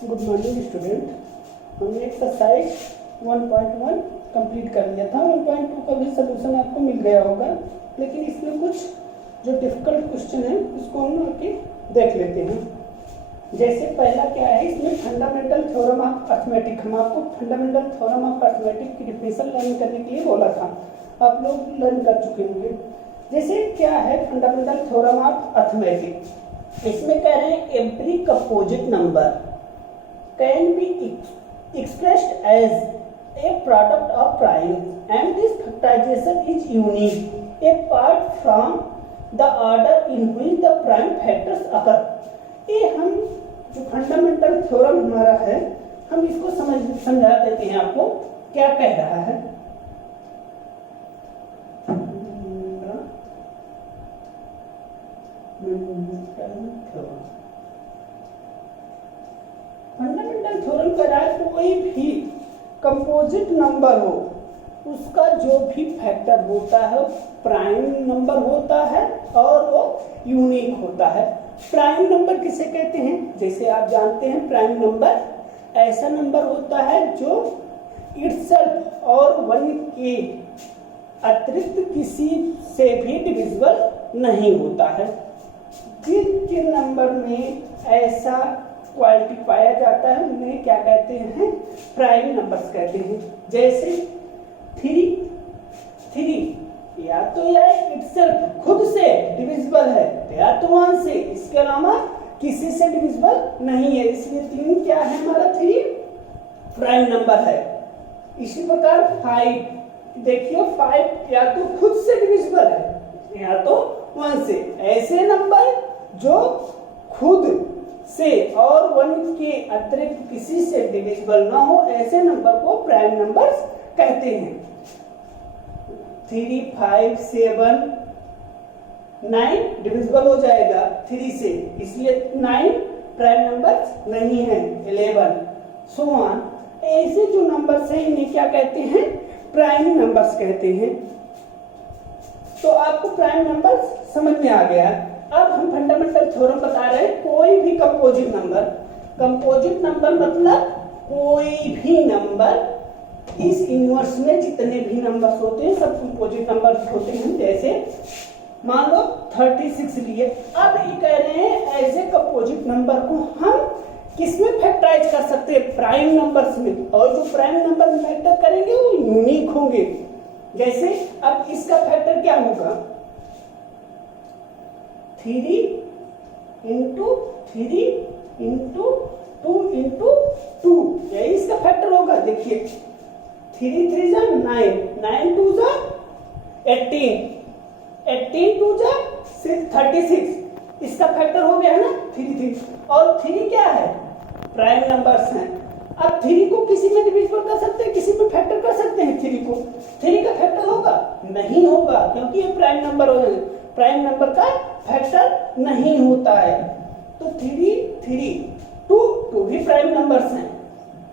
Good morning student. हमने exercise 1.1 complete कर लिया था। 1.2 का भी सोल्यूशन आपको मिल गया होगा, लेकिन इसमें कुछ जो डिफिकल्ट क्वेश्चन है उसको हम आके देख लेते हैं। जैसे पहला क्या है, इसमें फंडामेंटल थ्योरम ऑफ अर्थमेटिक। हम आपको फंडामेंटल थ्योरम ऑफ अर्थमेटिक की डिफिनेशन लर्न करने के लिए बोला था, आप लोग लर्न कर चुके होंगे। जैसे क्या है फंडामेंटल थ्योरम ऑफ अर्थमेटिक, इसमें कह रहे हैं every composite number can be expressed as a product of prime and this factorization is unique apart from the order in which the prime factors occur। ये हम जो फंडामेंटल थ्योरम हमारा है, हम इसको समझा देते हैं आपको क्या कह रहा है। फंडामेंटल थ्योरम कह रहा है कोई भी कंपोजिट नंबर हो, उसका जो भी फैक्टर होता है प्राइम नंबर होता है और वो यूनिक होता है। प्राइम नंबर किसे कहते हैं? जैसे आप जानते हैं प्राइम नंबर ऐसा नंबर होता है जो इटसेल्फ और वन के अतिरिक्त किसी से भी डिविजिबल नहीं होता है। जिन नंबर में ऐसा क्वालिटी पाया जाता है उन्हें क्या कहते हैं? प्राइम नंबर्स कहते हैं। जैसे थ्री या तो यह इटसेल्फ खुद से डिविजिबल है या तो वन से, इसके अलावा किसी से डिविजिबल नहीं है, इसलिए 3 क्या है हमारा? 3 प्राइम नंबर है। इसी प्रकार 5 देखिए, 5 या तो खुद से डिविजिबल है या तो वन से। ऐसे नंबर जो खुद से और वन के अतिरिक्त किसी से डिविजिबल ना हो, ऐसे नंबर को प्राइम नंबर्स कहते हैं। 3, 5, 7, 9 डिविजिबल हो जाएगा 3 से, इसलिए 9 प्राइम नंबर्स नहीं है। 11 सो ऑन, ऐसे जो नंबर्स हैं इन्हें क्या कहते हैं? प्राइम नंबर्स कहते हैं। तो आपको प्राइम नंबर्स समझ में आ गया। अब हम फंडामेंटल थ्योरम बता रहे हैं कोई भी कंपोजिट नंबर। कंपोजिट नंबर मतलब कोई भी नंबर, इस यूनिवर्स में जितने भी नंबर्स होते हैं सब कंपोजिट नंबर्स होते हैं। जैसे मान लो 36 लिए, अब ये कह रहे हैं ऐसे कंपोजिट नंबर को हम किसमें फैक्टराइज कर सकते हैं? प्राइम नंबर्स में। और जो प्राइम नंबर फैक्टर करेंगे वो यूनिक होंगे। जैसे अब इसका फैक्टर क्या होगा? 3 इंटू 3 इंटू 2 इंटू 2, यही इसका फैक्टर होगा। देखिए 3 3 जा 9, 9 2 जा 18, 18 2 जा 36, इसका फैक्टर हो गया है ना 3। और 3 क्या है? प्राइम नंबर्स हैं। अब 3 को किसी में डिविजिबल कर सकते हैं, किसी में फैक्टर कर सकते हैं। 3 को 3 का फैक्टर होगा? नहीं होगा, क्योंकि ये प्राइम नंबर हो जाएगा। प्राइम नंबर का फैक्टर नहीं होता है। तो 3 2 भी प्राइम नंबर्स हैं,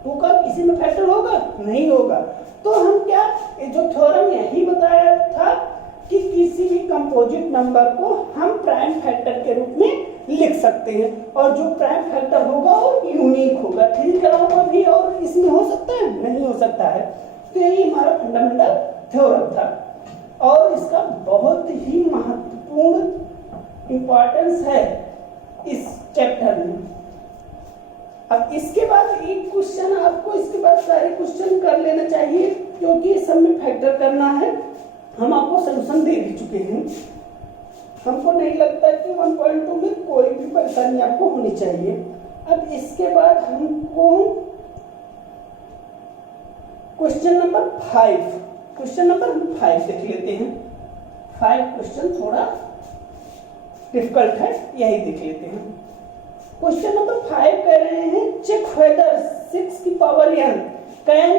2 का किसी में फैक्टर होगा? नहीं होगा। तो हम क्या, जो थ्योरम यही बताया था कि किसी भी कंपोजिट नंबर को हम प्राइम फैक्टर के रूप में लिख सकते हैं, और जो प्राइम फैक्टर होगा वो यूनिक होगा। 3 के अलावा भी और इसमें हो सकता है? नहीं हो सकता है। तो यही हमारा फंडामेंटल थ्योरम था, और इसका बहुत ही महत्वपूर्ण इंपॉर्टेंस है इस चैप्टर में। अब इसके बाद एक क्वेश्चन आपको, इसके बाद सारे क्वेश्चन कर लेना चाहिए, क्योंकि सब में फैक्टर करना है। हम आपको सॉल्यूशन दे भी चुके हैं। हमको नहीं लगता कि 1.2 में कोई भी परेशानी आपको होनी चाहिए। अब इसके बाद हमको क्वेश्चन नंबर 5 देख लेते हैं। 5 क्वेश्चन थोड़ा डिफिकल्ट है, यही देख लेते हैं। क्वेश्चन नंबर 5 कह रहे हैं चेक वेदर 6 की power n can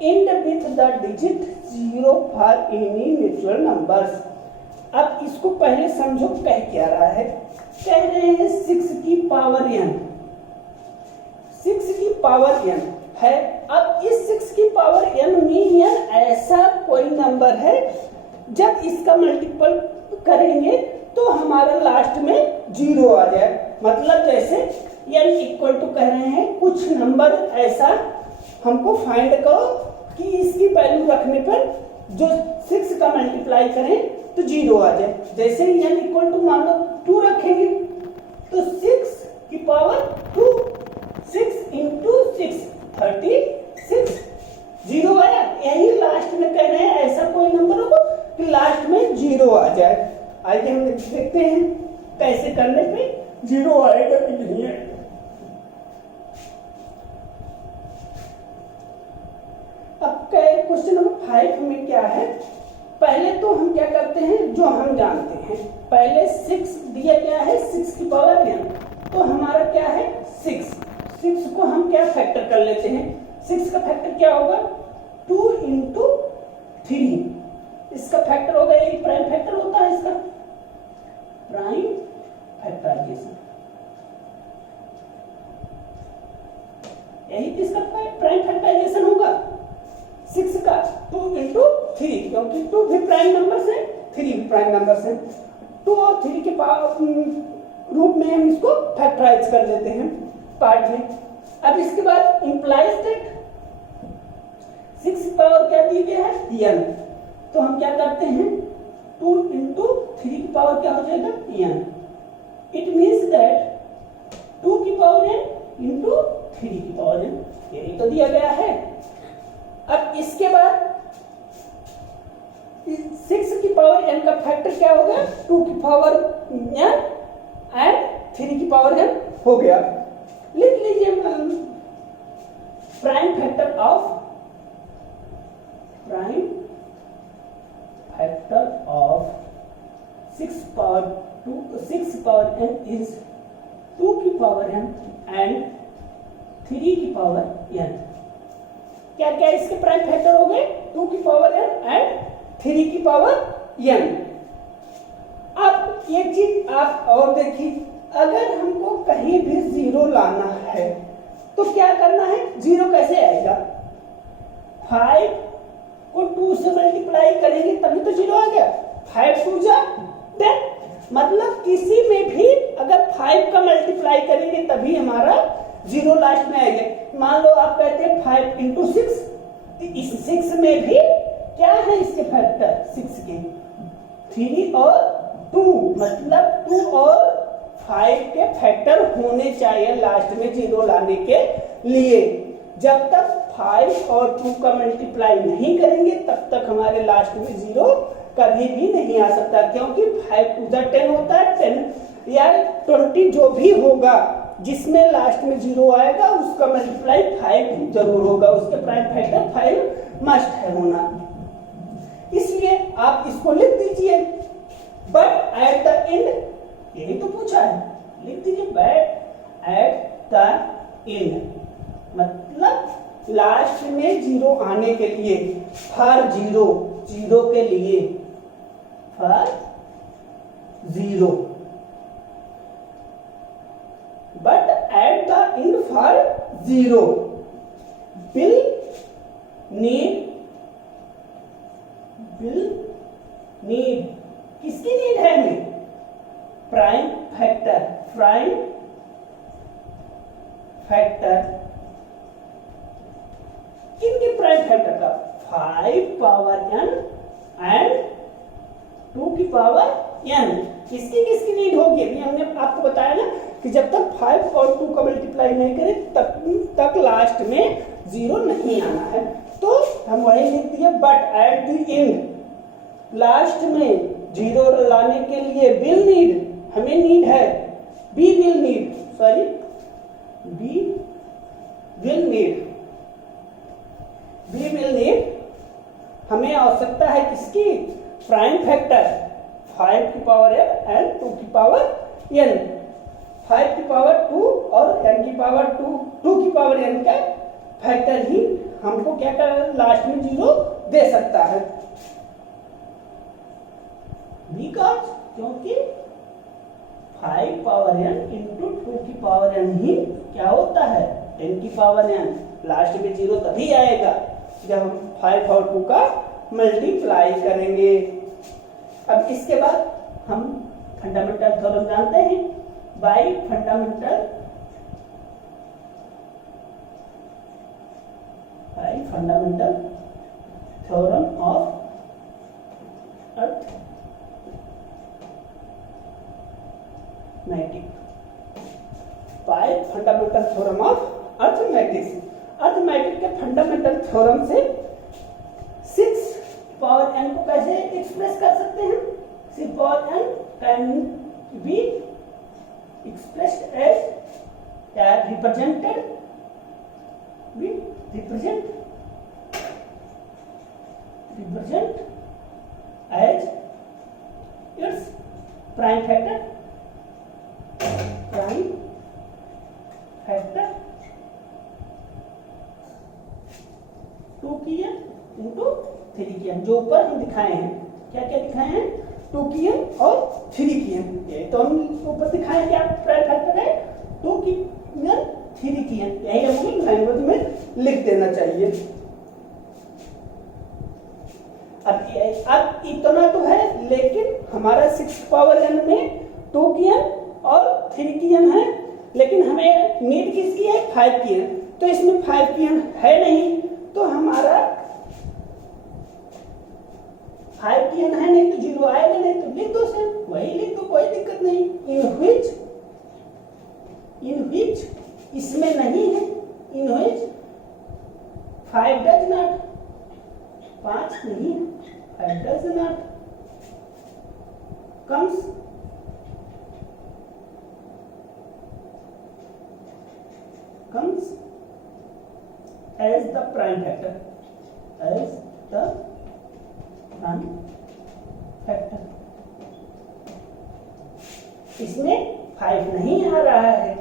and with the digit 0 for any natural numbers. अब इसको पहले समझो कह क्या रहा है। कह रहे हैं 6 की पावर n, 6 की पावर n है। अब इस 6 की पावर n में n ऐसा कोई नंबर है जब इसका मल्टीपल करेंगे तो हमारा लास्ट में 0 आ जाए। मतलब जैसे n इक्वल टू कह रहे हैं कुछ नंबर ऐसा हमको फाइंड करो कि इसकी वैल्यू रखने पर जो 6 का मल्टीप्लाई करें तो 0 आ जाए। जैसे n इक्वल टू मान लो 2 रखेंगे तो 6 की पावर 2, 6 इंटू 6 36, 0 आया। यही लास्ट में कह रहे हैं ऐसा कोई नंबर हो कि लास्ट में 0 आ जाए। आइए हम देखते हैं कैसे करने पे 0 आएगा कि नहीं आएगा। अब क्वेश्चन नंबर 5 में क्या है, पहले तो हम क्या करते हैं जो हम जानते हैं। पहले 6 दिया गया है 6 की पावर n, तो हमारा क्या है 6 को हम क्या फैक्टर कर लेते हैं। 6 का फैक्टर क्या होगा 2 इंटू 3, इसका फैक्टर होगा, एक प्राइम फैक्टर होता है इसका प्राइम फैक्टराइजेशन, यही इसका प्राइम फैक्टराइजेशन होगा 6 का 2 इंटू 3, क्योंकि 2 भी प्राइम नंबर है 3 भी प्राइम नंबर है। 2 और 3 के रूप में हम इसको फैक्टराइज कर लेते हैं पार्ट में। अब इसके बाद इंप्लाइज दैट 6 पावर क्या दी गई है n, तो हम क्या करते हैं 2 इंटू 3 की पावर क्या हो जाएगा n। इट मीन्स दैट 2 की पावर n इंटू 3 की पावर n, यही तो दिया गया है। अब इसके बाद 6 की पावर n का फैक्टर क्या होगा 2 की पावर n एंड 3 की पावर n हो गया। लिख लीजिए prime factor of 6 power n is 2 की पावर n एंड 3 की पावर n। क्या क्या इसके प्राइम फैक्टर हो गए 2 की पावर n एंड 3 की पावर n। अब एक चीज आप और देखिए, अगर हमको कहीं भी 0 लाना है तो क्या करना है, 0 कैसे आएगा 5 को 2 से मल्टीप्लाई करेंगे तभी तो 0 आ गया। 5 2 जा 10, मतलब किसी में भी अगर 5 का मल्टीप्लाई करेंगे तभी हमारा 0 लास्ट में आएगा। मान लो आप कहते हैं 5 इंटू 6, इस 6 में भी क्या है इसके फैक्टर 6 के 3 और 2, मतलब 2 और 5 के फैक्टर होने चाहिए लास्ट में 0 लाने के लिए। जब तक 5 और 2 का मल्टीप्लाई नहीं करेंगे तब तक हमारे लास्ट में 0 कभी भी नहीं आ सकता, क्योंकि 5 टू द 10 होता है 10 या 20 जो भी होगा जिसमें लास्ट में 0 आएगा उसका मल्टीप्लाई 5 जरूर होगा, उसके प्राइम फैक्टर 5 मस्ट है होना। इसलिए आप इसको लिख दीजिए बट एट द एंड, यही तो पूछा है, लिख दीजिए बट एट द एंड, मतलब लास्ट में 0 आने के लिए, फॉर 0 के लिए, for 0 but at the end for 0 will need किसकी नीड है हमें, प्राइम फैक्टर किनके प्राइम फैक्टर का 5 पावर n एंड 2 की पावर n, किसकी नीड होगी। अभी हमने आपको बताया ना कि जब तक 5 और 2 का मल्टीप्लाई नहीं करें तब तक लास्ट में 0 नहीं आना है। तो हम वही लिख दिए but at the end, last में 0 लाने के लिए विल नीड, हमें नीड है बी विल नीड, हमें आवश्यकता है किसकी, प्राइम फैक्टर 5 की पावर n एंड 2 की पावर n। 5 की पावर 2 और n की पावर 2 की पावर n का फैक्टर ही हमको क्या कर लास्ट में 0 दे सकता है, बिकॉज क्योंकि 5 पावर n इंटू 2 की पावर n ही क्या होता है 10 की पावर n। लास्ट में 0 तभी आएगा जब हम 5 और 2 का मल्टीप्लाई करेंगे। अब इसके बाद हम फंडामेंटल थ्योरम जानते हैं, bye fundamental theorem of arithmetic, bye fundamental theorem of arithmetics. Arithmetic के फंडामेंटल थ्योरम से 6 पावर n को कैसे एक्सप्रेस कर सकते हैं? 6 power n can be expressed as represented as its prime factor 2 की n into 3 की n, जो ऊपर हम दिखाए हैं। क्या क्या दिखाए हैं? 2 की n और 3 की n। ये तो हम ऊपर दिखाए क्या प्राइम फैक्टर है? 2 की n 3 की n। यही हमें लैंग्वेज में लिख देना चाहिए। अब इतना तो है, लेकिन हमारा 6 पावर n में 2 की n और 3 की n है, लेकिन हमें नीड किसकी है? 5 की n। तो इसमें 5 की n है नहीं, तो हमारा 5 की n है नहीं, तो 0 आएगा नहीं, तो लिख दो सेम, वही लिख दो, कोई दिक्कत नहीं। इन विच इसमें नहीं है, इन विच 5 डज नॉट, 5 नहीं है, 5 does not comes as the prime factor, इसमें 5 नहीं आ रहा है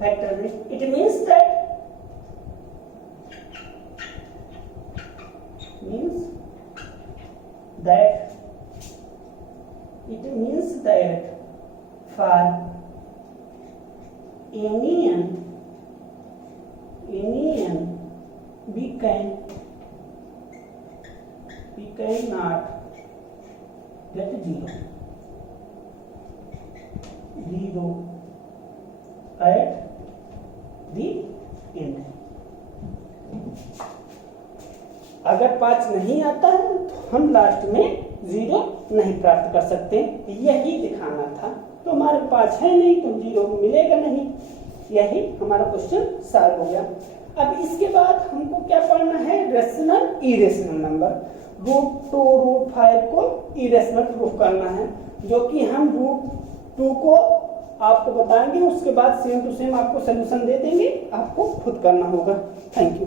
फैक्टर में। It means that for any n we cannot get 0 at the end। अगर 5 नहीं आता है तो हम लास्ट में 0 नहीं प्राप्त कर सकते, यही दिखाना था। तो हमारे पास है नहीं तो 0 मिलेगा नहीं, यही हमारा क्वेश्चन सॉल्व हो गया। अब इसके बाद हमको क्या पढ़ना है? Rational irrational number. √2 √5 को इरेशनल प्रूफ करना है, जो कि हम √2 को आपको बताएंगे, उसके बाद सेम टू सेम आपको सोल्यूशन दे देंगे, आपको खुद करना होगा। Thank you.